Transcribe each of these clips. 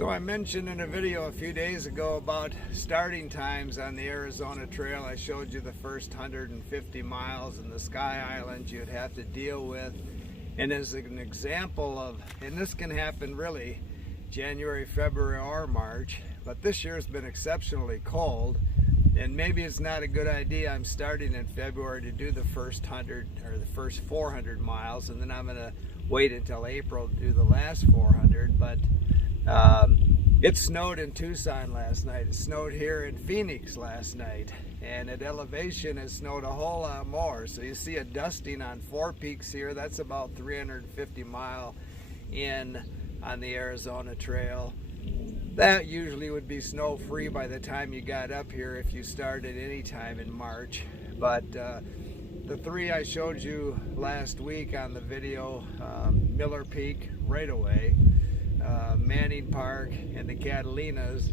So I mentioned in a video a few days ago about starting times on the Arizona Trail. I showed you the first 150 miles in the Sky Islands you'd have to deal with. And as an example of, and this can happen really January, February, or March, but this year's been exceptionally cold, and maybe it's not a good idea. I'm starting in February to do the first 100 or the first 400 miles, and then I'm going to wait until April to do the last 400. But it snowed in Tucson last night. It snowed here in Phoenix last night, and at elevation it snowed a whole lot more. So you see a dusting on Four Peaks here. That's about 350 mile in on the Arizona Trail. That usually would be snow free by the time you got up here if you started any time in March. But the three I showed you last week on the video, Miller Peak right away, Manning Park, and the Catalinas,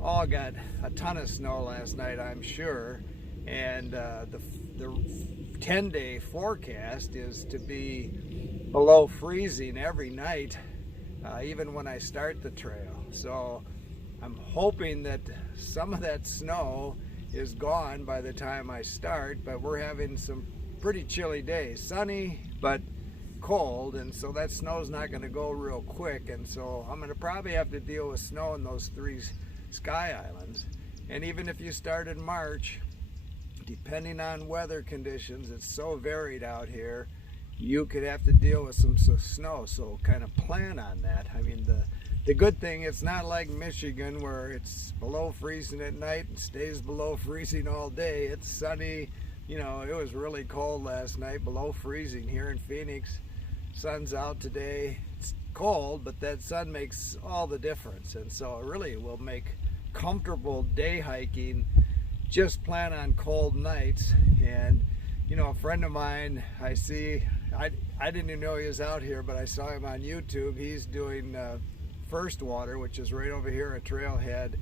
all got a ton of snow last night, I'm sure. And the 10-day forecast is to be below freezing every night, even when I start the trail. So I'm hoping that some of that snow is gone by the time I start, but we're having some pretty chilly days. Sunny, but cold, and so that snow's not going to go real quick, and so I'm going to probably have to deal with snow in those three Sky Islands. And even if you start in March, depending on weather conditions, it's so varied out here, you could have to deal with some snow, so kind of plan on that. I mean, the good thing, it's not like Michigan where it's below freezing at night and stays below freezing all day. It's sunny. You know, it was really cold last night, below freezing here in Phoenix. Sun's out today. It's cold, but that sun makes all the difference, and so it really will make comfortable day hiking. Just plan on cold nights. And you know, a friend of mine, I didn't even know he was out here, but I saw him on YouTube. He's doing First Water, which is right over here at Trailhead.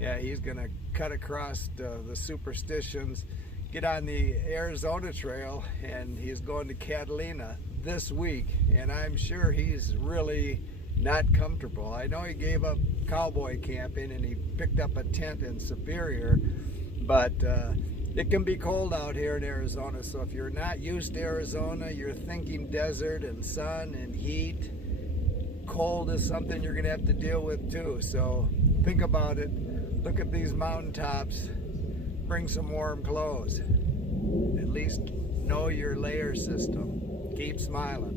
Yeah, he's gonna cut across the Superstitions, get on the Arizona Trail, and he's going to Catalina this week, and I'm sure he's really not comfortable. I know he gave up cowboy camping and he picked up a tent in Superior, but it can be cold out here in Arizona. So if you're not used to Arizona, you're thinking desert and sun and heat, cold is something you're gonna have to deal with too. So think about it. Look at these mountaintops. Bring some warm clothes. At least know your layer system. Keep smiling.